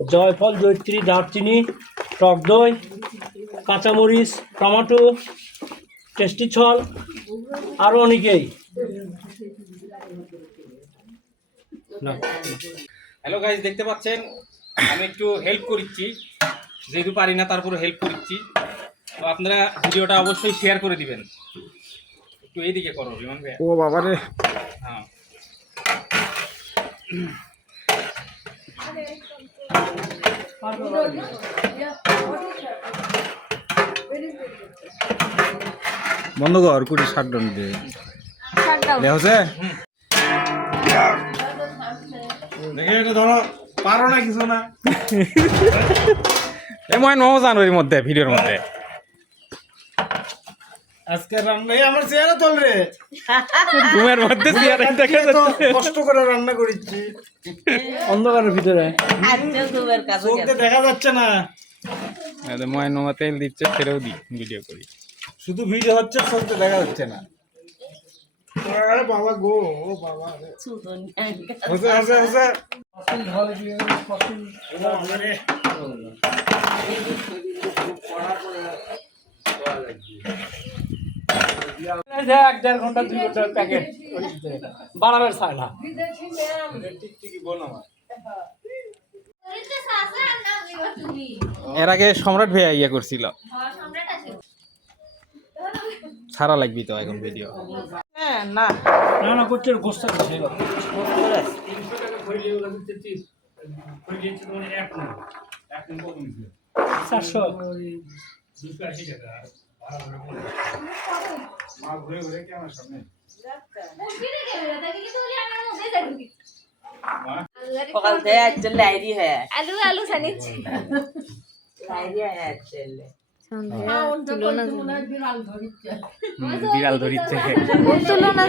জয়ফল, জয়ত্রী, দারচিনি, টক দই, কাঁচামরিচ, টমেটো, টেস্টি ছল, আরও অনেকেই। হ্যালো গাইজ, দেখতে পাচ্ছেন আমি একটু হেল্প করছি, যেহেতু পারি না তারপরে হেল্প করছি। তো আপনারা ভিডিওটা অবশ্যই শেয়ার করে দিবেন। একটু এইদিকে করো বিমান ভাই। ও বাবা রে, হ্যাঁ বন্ধ কর কুড়ি 60 ডন দিয়ে দেখছে দেখে এটা ধরো পারো না কিছু না এমন নও জানুয়ারির মধ্যে ভিডিওর মধ্যে আজকে রান্না আমার চেহারা তোল রে ঘুমের মধ্যে চেয়ারে দেখা তো যাচ্ছে। কষ্ট করে রান্না করেছি অন্ধকারের ভিতরে চোখ দিয়ে দেখা যাচ্ছে না, ময় নোয়া তেল দিচ্ছে, ফেরেও দিই ভিডিও করি। শুধু ভিডিও হচ্ছে চোখ দিয়ে দেখা যাচ্ছে না। আরে বাবা গো, ও বাবা রে হসে হসে হসে এক দেড় ঘন্টা 2 ঘন্টার প্যাকেট বাড়াবের চায় না। এর আগে সম্রাট ভাইয়া ইয়ে করছিল, সারা লাগবি তো এখন ভিডিও। না না করছে গোস্তা করছে 400 সকাল থেকে একজন লাইরি হয়ে আলু আলু সানিচ্ছি লাইরি হয়ে একজন বিড়াল ধরিচ্ছে। তুলো না